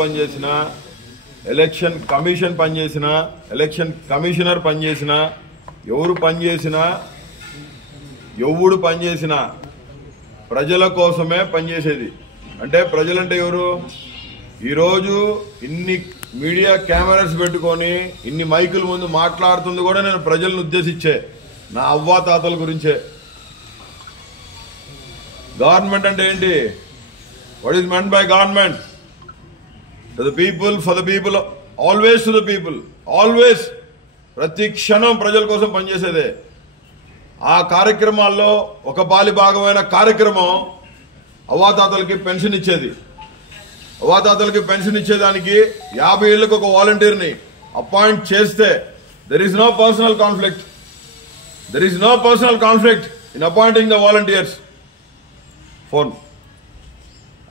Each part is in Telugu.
పనిచేసిన, ఎలక్షన్ కమిషన్ పనిచేసిన, ఎలక్షన్ కమిషనర్ పనిచేసిన, ఎవరు పనిచేసినా ప్రజల కోసమే పనిచేసేది. అంటే ప్రజలంటే ఎవరు? ఈరోజు ఇన్ని మీడియా కెమెరాస్ పెట్టుకొని ఇన్ని మైకుల ముందు మాట్లాడుతుంది కూడా నేను ప్రజలను ఉద్దేశించే, నా అవ్వాతాతల గురించే. గవర్నమెంట్ అంటే ఏంటి? What is meant by government? To the people, for the people, always to the people, always. ప్రతి క్షణం ప్రజల కోసం పనిచేసేదే. ఆ కార్యక్రమాల్లో ఒక పాలి భాగమైన కార్యక్రమం అవ్వాతాతలకి పెన్షన్ ఇచ్చేది. అవ్వాతాతలకి పెన్షన్ ఇచ్చేదానికి 50 ఏళ్లకు ఒక వాలంటీర్ని అపాయింట్ చేస్తే there is no personal conflict. In appointing the volunteers. Phone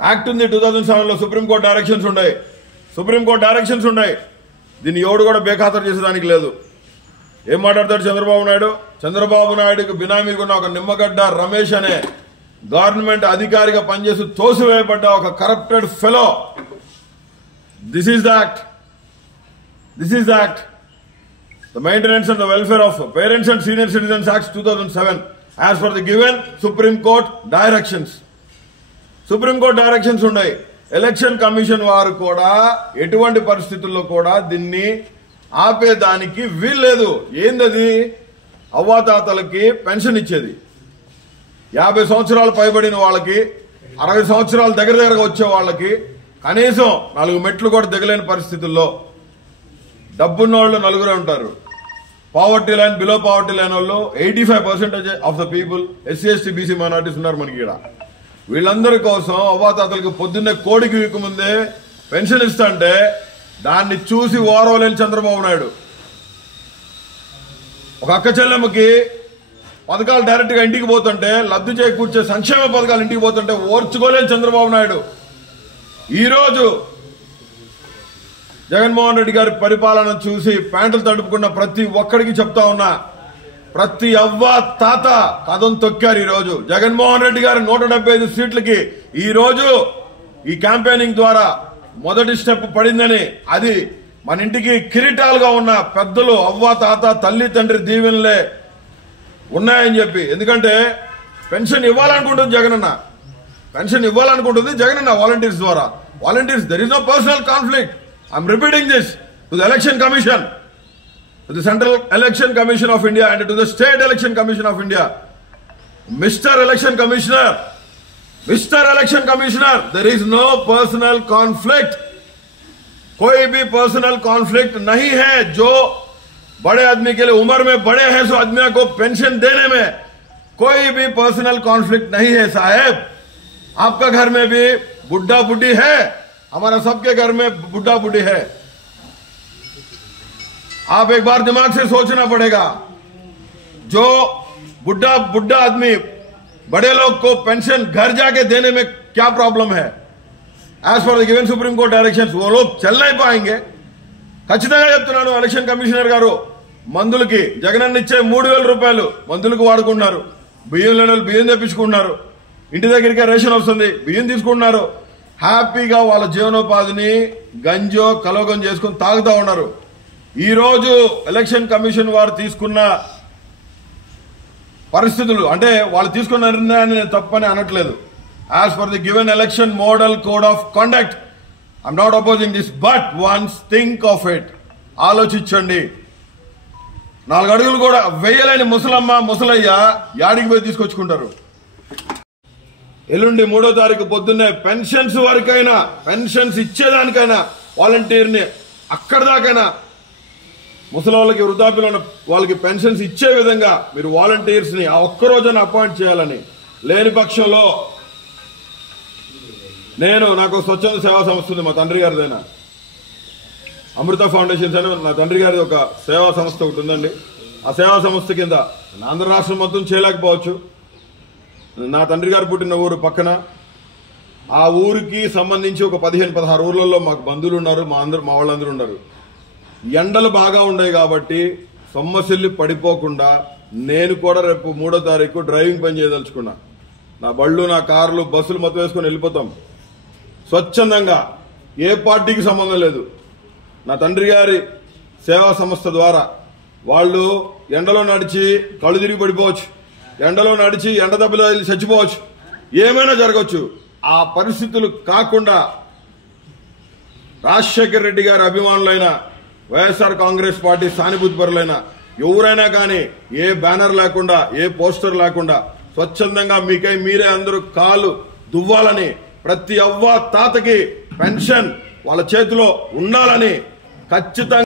act ఉంది 2007లో. సుప్రీంకోర్టు డైరెక్షన్స్ ఉన్నాయి. దీన్ని ఎవడు కూడా బేఖాతరు చేసేదానికి లేదు. ఏం మాట్లాడతాడు చంద్రబాబు నాయుడుకి బినామీగా ఉన్న ఒక నిమ్మగడ్డ రమేష్ అనే గవర్నమెంట్ అధికారిగా పనిచేసి తోసివేయబడ్డ ఒక corrupted fellow. This is the act. The maintenance and the welfare of parents and senior citizens act 2007 as for the given supreme court directions ఉన్నాయి. ఎలక్షన్ కమిషన్ వారు కూడా ఎటువంటి పరిస్థితుల్లో కూడా దీన్ని ఆపేదానికి వీల్లేదు. ఏందది? అవ్వాతాతలకి పెన్షన్ ఇచ్చేది. 50 సంవత్సరాలు పైబడిన వాళ్ళకి, 60 సంవత్సరాలు దగ్గరగా వచ్చే వాళ్ళకి కనీసం 4 మెట్లు కూడా దిగలేని పరిస్థితుల్లో డబ్బున్న వాళ్ళు 4 ఉంటారు. Poverty line, below poverty line వాళ్ళు 85% of the people, SC ST BC minorities ఉన్నారు మనకి ఇక్కడ. వీళ్ళందరి కోసం అవ్వాతాతలకి పొద్దున్నే కోడికి వీకు ముందే పెన్షన్ ఇస్తుంటే దాన్ని చూసి ఓరవలేని చంద్రబాబు నాయుడు. ఒక అక్క చెల్లెమ్మకి పథకాలు డైరెక్ట్ గా ఇంటికి పోతుంటే, లబ్ధి చేకూర్చే సంక్షేమ పథకాలు ఇంటికి పోతుంటే ఓర్చుకోలేని చంద్రబాబు నాయుడు ఈరోజు జగన్మోహన్ రెడ్డి గారి పరిపాలన చూసి ప్యాంటులు తడుపుకున్న ప్రతి ఒక్కడికి చెప్తా ఉన్నా, ప్రతి అవ్వ తాత కథం తొక్కారు. ఈరోజు జగన్మోహన్ రెడ్డి గారి 175 సీట్లకి ఈరోజు ఈ క్యాంపెయినింగ్ ద్వారా మొదటి స్టెప్ పడిందని, అది మన ఇంటికి కిరీటాలుగా ఉన్న పెద్దలు అవ్వ తాత తల్లి తండ్రి దీవెనలే ఉన్నాయని చెప్పి. ఎందుకంటే పెన్షన్ ఇవ్వాలనుకుంటుంది జగనన్న వాలంటీర్స్ ద్వారా. Volunteers, there is no personal conflict. I'm repeating this to the election commission, to the central election commission of India and to the state election commission of India. Mister election commissioner, there is no personal conflict. कोई भी पर्सनल कॉन्फ्लिक्ट नहीं है. जो बड़े आदमी के लिए उम्र में बड़े हैं, सो आदमियों को पेंशन देने में कोई भी पर्सनल कॉन्फ्लिक्ट नहीं है साहब. आपका घर में भी बुढ़ा बुढ़ी है, हमारा सबके घर में बुढ़ा बुढ़ी है. आप एक बार दिमाग से सोचना पड़ेगा. जो बुढ़ा आदमी, बड़े लोग को पेंशन घर जाके देने में क्या प्रॉब्लम है? As for the given supreme court directions वो लोग चल नहीं पाएंगे. ఖచ్చితంగా చెప్తున్నాను, ఎలక్షన్ కమిషనర్ గారు మందులకి జగనన్న ఇచ్చే 3000 రూపాయలు మందులకు వాడుకుంటున్నారు. బియ్యం లేని వాళ్ళు బియ్యం తెప్పించుకుంటున్నారు. ఇంటి దగ్గరికి రేషన్ వస్తుంది, బియ్యం తీసుకుంటున్నారు. హ్యాపీగా వాళ్ళ జీవనోపాధిని గంజో కలోగం చేసుకుని తాగుతా ఉన్నారు. ఈ రోజు ఎలక్షన్ కమిషన్ వారు తీసుకున్న పరిస్థితులు, అంటే వాళ్ళు తీసుకున్న నిర్ణయాన్ని నేను తప్పని అనట్లేదు. As for the given election model code of conduct, I'm not opposing this, but once think of it. ఆలోచించండి. 4 అడుగులు కూడా వేయలేని ముసలమ్మ ముసలయ్య యాడికి పోయి తీసుకొచ్చుకుంటారు? ఎల్లుండి 3వ తారీఖు పొద్దున్నే పెన్షన్స్ వరకైనా, పెన్షన్స్ ఇచ్చేదానికైనా వాలంటీర్ని అక్కడ దాకైనా, ముసలి వృద్ధాప్యంలో ఉన్న వాళ్ళకి పెన్షన్స్ ఇచ్చే విధంగా మీరు వాలంటీర్స్ ని ఆ ఒక్కరోజున అపాయింట్ చేయాలని. లేని పక్షంలో నాకు స్వచ్ఛంద సేవా సంస్థ ఉంది, మా తండ్రి గారిదైనా అమృత ఫౌండేషన్స్ అని నా తండ్రి గారిది ఒక సేవా సంస్థ ఒకటి ఉందండి. ఆ సేవా సంస్థ కింద ఆంధ్ర రాష్ట్రం మొత్తం చేయలేకపోవచ్చు. నా తండ్రి గారు పుట్టిన ఊరు పక్కన, ఆ ఊరికి సంబంధించి ఒక 15-16 ఊర్లలో మాకు బంధువులు ఉన్నారు, మా వాళ్ళందరూ ఉన్నారు. ఎండలు బాగా ఉన్నాయి కాబట్టి సొమ్మసిల్లి పడిపోకుండా నేను కూడా రేపు 3వ తారీఖు డ్రైవింగ్ పని చేయదలుచుకున్నా. నా బళ్ళు, నా కార్లు, బస్సులు మొత్తం వేసుకుని వెళ్ళిపోతాం. స్వచ్ఛందంగా ఏ పార్టీకి సంబంధం లేదు. నా తండ్రి గారి సేవా సంస్థ ద్వారా వాళ్ళు ఎండలో నడిచి కళ్ళు తిరిగి పడిపోవచ్చు, ఎండలో నడిచి ఎండ దెబ్బలో చచ్చిపోవచ్చు, ఏమైనా జరగవచ్చు. ఆ పరిస్థితులు కాకుండా రాజశేఖర రెడ్డి గారి అభిమానులైన, వైఎస్ఆర్ కాంగ్రెస్ పార్టీ సానుభూతి పరులైన ఎవరైనా కానీ ఏ బ్యానర్ లేకుండా, ఏ పోస్టర్ లేకుండా స్వచ్ఛందంగా మీకై మీరే అందరూ కాలు దువ్వాలని, ప్రతి అవ్వ తాతకి పెన్షన్ వాళ్ళ చేతిలో ఉండాలని ఖచ్చితంగా